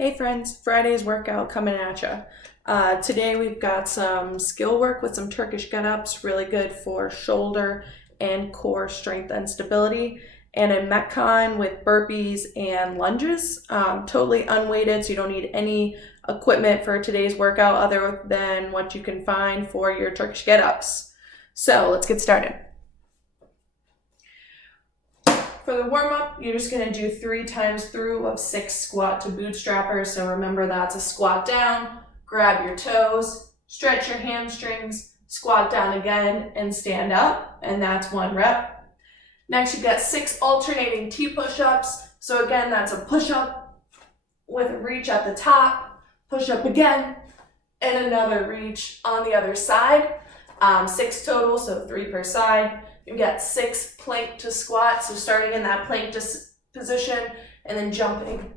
Hey friends, Friday's workout coming at ya. Today we've got some skill work with some Turkish get-ups, really good for shoulder and core strength and stability, and a Metcon with burpees and lunges, totally unweighted, so you don't need any equipment for today's workout other than what you can find for your Turkish get-ups. So let's get started. For the warm-up, you're just gonna do 3 times through of 6 squat to bootstrappers. So remember that's a squat down, grab your toes, stretch your hamstrings, squat down again, and stand up, and that's 1 rep. Next, you've got 6 alternating T push-ups. So again, that's a push-up with a reach at the top, push-up again, and another reach on the other side. 6 total, so 3 per side. You've got 6 plank to squat, so starting in that plank position and then jumping,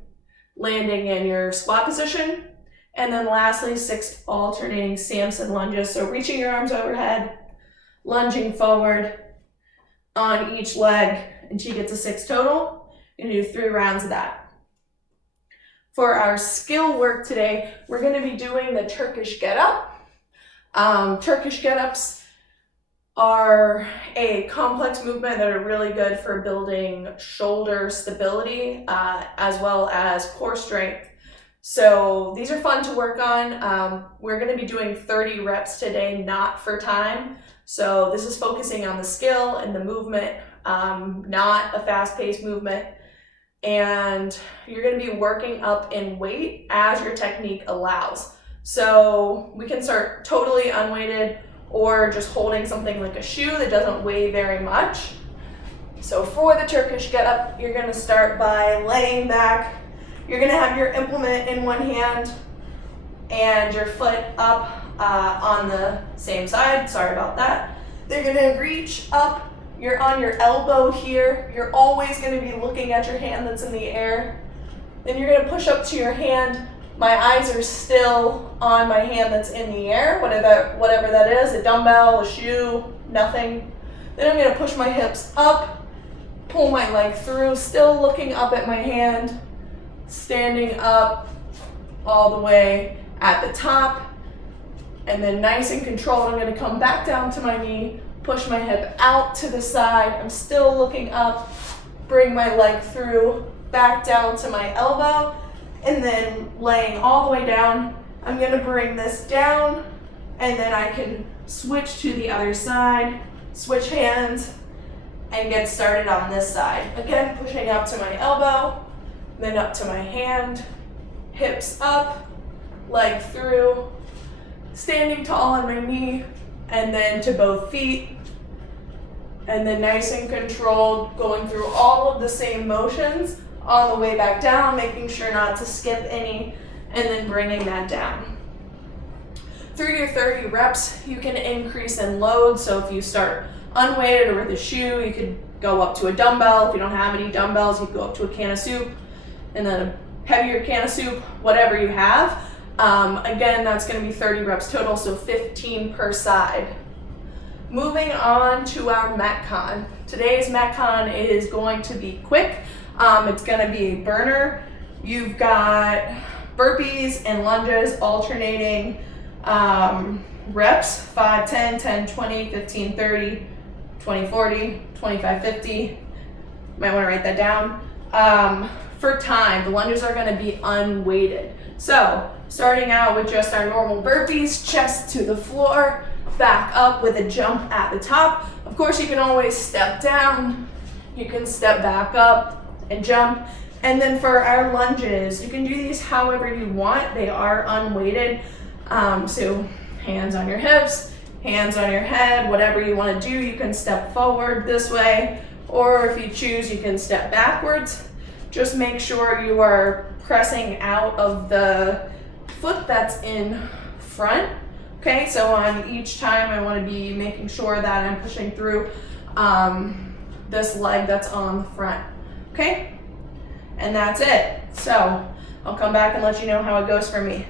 landing in your squat position. And then lastly, 6 alternating Samson lunges, so reaching your arms overhead, lunging forward on each leg until you get to 6 total. You're gonna do 3 rounds of that. For our skill work today, we're gonna be doing the Turkish get-up. Turkish get-ups are a complex movement that are really good for building shoulder stability as well as core strength. So these are fun to work on. We're going to be doing 30 reps today, not for time. So this is focusing on the skill and the movement, not a fast-paced movement. And you're going to be working up in weight as your technique allows. So we can start totally unweighted or just holding something like a shoe that doesn't weigh very much. So for the Turkish get-up, you're gonna start by laying back. You're gonna have your implement in one hand and your foot up on the same side. Sorry about that. They're gonna reach up. You're on your elbow here. You're always gonna be looking at your hand that's in the air. Then you're gonna push up to your hand. My eyes are still on my hand that's in the air, whatever that is, a dumbbell, a shoe, nothing. Then I'm gonna push my hips up, pull my leg through, still looking up at my hand, standing up all the way at the top, and then nice and controlled, I'm gonna come back down to my knee, push my hip out to the side, I'm still looking up, bring my leg through, back down to my elbow, and then laying all the way down, I'm gonna bring this down, and then I can switch to the other side, switch hands, and get started on this side. Again, pushing up to my elbow, then up to my hand, hips up, leg through, standing tall on my knee, and then to both feet, and then nice and controlled, going through all of the same motions, on the way back down, making sure not to skip any, and then bringing that down. Through your 30 reps, you can increase in load. So if you start unweighted or with a shoe, you could go up to a dumbbell. If you don't have any dumbbells, you could go up to a can of soup, and then a heavier can of soup, whatever you have. Again, that's gonna be 30 reps total, so 15 per side. Moving on to our Metcon. Today's Metcon is going to be quick. It's gonna be a burner. You've got burpees and lunges alternating reps, 5, 10, 10, 20, 15, 30, 20, 40, 25, 50. Might wanna write that down. For time, the lunges are gonna be unweighted. So starting out with just our normal burpees, chest to the floor, back up with a jump at the top. Of course, you can always step down. You can step back up and jump. And then for our lunges, you can do these however you want. They are unweighted. So hands on your hips, hands on your head, whatever you want to do. You can step forward this way, or if you choose, you can step backwards. Just make sure you are pressing out of the foot that's in front. Okay, so on each time I want to be making sure that I'm pushing through this leg that's on the front. Okay, and that's it. So I'll come back and let you know how it goes for me.